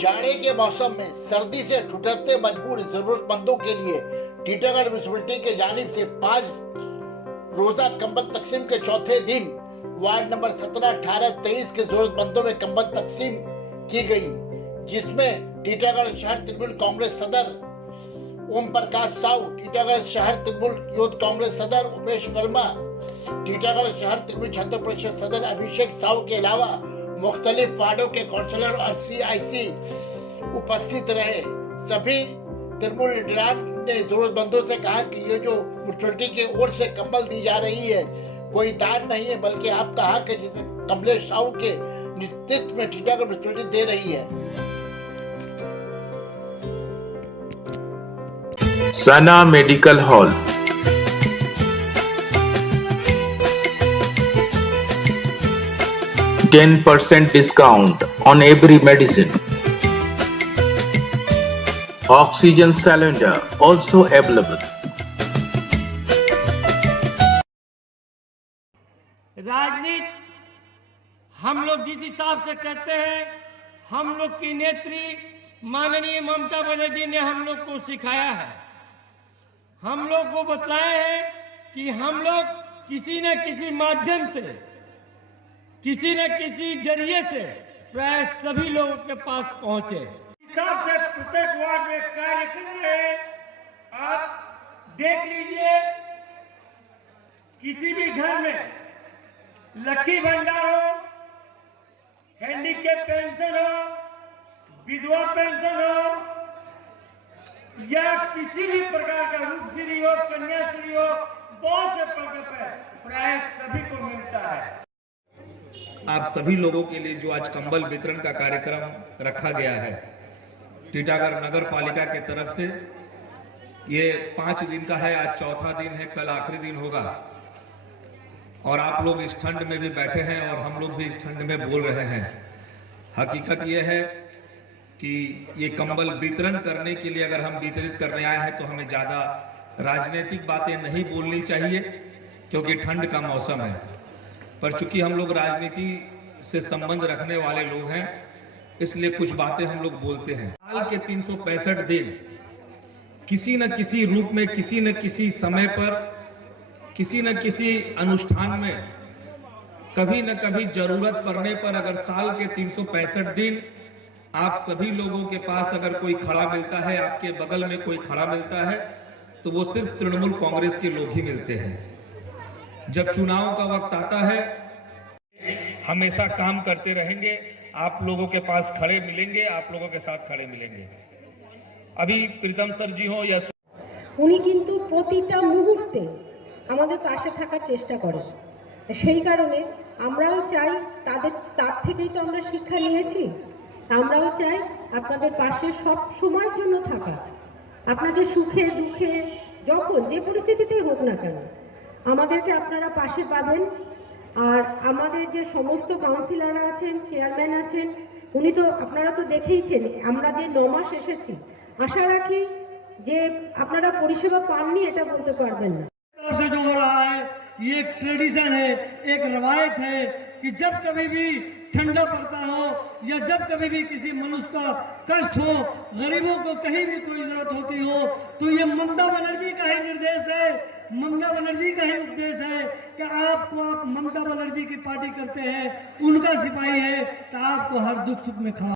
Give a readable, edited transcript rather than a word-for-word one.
जाड़े के मौसम में सर्दी से ठुठरते मजबूर जरूरतमंदों के लिए टीटागढ़ म्युनिसिपैलिटी के जानिब से 5 रोजा कंबल तकसीम के चौथे दिन वार्ड नंबर 17, 18, 23 के जरूरतमंदों में कंबल तकसीम की गई, जिसमें टीटागढ़ शहर तृणमूल कांग्रेस सदर ओम प्रकाश साहू, टीटागढ़ शहर तृणमूल यूथ कांग्रेस सदर उमेश वर्मा, टीटागढ़ शहर तृणमूल छात्र परिषद सदर अभिषेक साहू के अलावा मुख्तलिफ वार्डों के काउंसलर और CIC उपस्थित रहे। सभी तृणमूल लीडरान ने जरूरतमंदों से कहा कि ये जो म्युनिसिपैलिटी की ओर से कंबल दी जा रही है कोई दान नहीं है, बल्कि आपका हक है, जिसे कमलेश साहू के नेतृत्व में टीटागढ़ म्युनिसिपैलिटी दे रही है। सना medical hall, %10 discount on every medicine. Oxygen cylinder also available. राजनीति हम लोग जिस हिसाब से करते हैं, हम लोग की नेत्री माननीय ममता बनर्जी ने हम लोग को सिखाया है। हम लोग को बतलाया है कि हम लोग किसी न किसी माध्यम से, किसी न किसी जरिए से प्राय सभी लोगों के पास पहुंचे। हिसाब से प्रत्येक वार्ड में कार्य कर रहे हैं। आप देख लीजिए, किसी भी घर में लकी भंडार हो, हैंडीकैप पेंशन हो, विधवा पेंशन हो, या किसी भी प्रकार का रूपश्री हो, कन्याश्री हो, बहुत से प्रकल्प है, प्राय सभी को मिलता है। आप सभी लोगों के लिए जो आज कंबल वितरण का कार्यक्रम रखा गया है टीटागढ़ नगर पालिका के तरफ से, ये 5 दिन का है। आज चौथा दिन है, कल आखिरी दिन होगा। और आप लोग इस ठंड में भी बैठे हैं और हम लोग भी इस ठंड में बोल रहे हैं। हकीकत ये है कि ये कंबल वितरण करने के लिए अगर हम वितरित करने आए हैं तो हमें ज्यादा राजनीतिक बातें नहीं बोलनी चाहिए, क्योंकि ठंड का मौसम है। पर चूंकि हम लोग राजनीति से संबंध रखने वाले लोग हैं, इसलिए कुछ बातें हम लोग बोलते हैं। साल के 365 दिन किसी न किसी रूप में, किसी न किसी समय पर, किसी न किसी अनुष्ठान में, कभी न कभी जरूरत पड़ने पर, अगर साल के 365 दिन आप सभी लोगों के पास अगर कोई खड़ा मिलता है, आपके बगल में कोई खड़ा मिलता है, तो वो सिर्फ तृणमूल कांग्रेस के लोग ही मिलते हैं। जब चुनाव का वक्त आता है, हमेशा काम करते रहेंगे, आप लोगों के पास खड़े मिलेंगे, आप लोगों के साथ खड़े मिलेंगे। अभी प्रीतम सर जी हो या उनी किन्तु प्रतिटा मुहूर्ते আমাদের পাশে থাকার চেষ্টা করেন। সেই কারণে আমরাও চাই তার থেকেই তো আমরা শিক্ষা নিয়েছি। আমরাও চাই আপনাদের পাশে সব সময়ের জন্য থাকা, আপনাদের সুখে দুঃখে যখন যে পরিস্থিতিতেই হোক না কেন আমাদেরকে আপনারা পাশে পাবেন। আর আমাদের যে সমস্ত কাউন্সিলররা আছেন, চেয়ারম্যান আছেন, উনি তো আপনারা তো দেখেইছেন আমরা যে 9 মাস এসেছি। আশা রাখি যে আপনারা পরিষেবা পাননি এটা বলতে পারবেন না। से जो हो रहा है ये एक ट्रेडिशन है, एक रवायत है कि जब कभी भी ठंडा पड़ता हो या जब कभी भी किसी मनुष्य का कष्ट हो, गरीबों को कहीं भी कोई जरूरत होती हो, तो ये ममता बनर्जी का ही निर्देश है, ममता बनर्जी का ही उपदेश है कि आप ममता बनर्जी की पार्टी करते हैं, उनका सिपाही है, तो आपको हर दुख सुख में खड़ा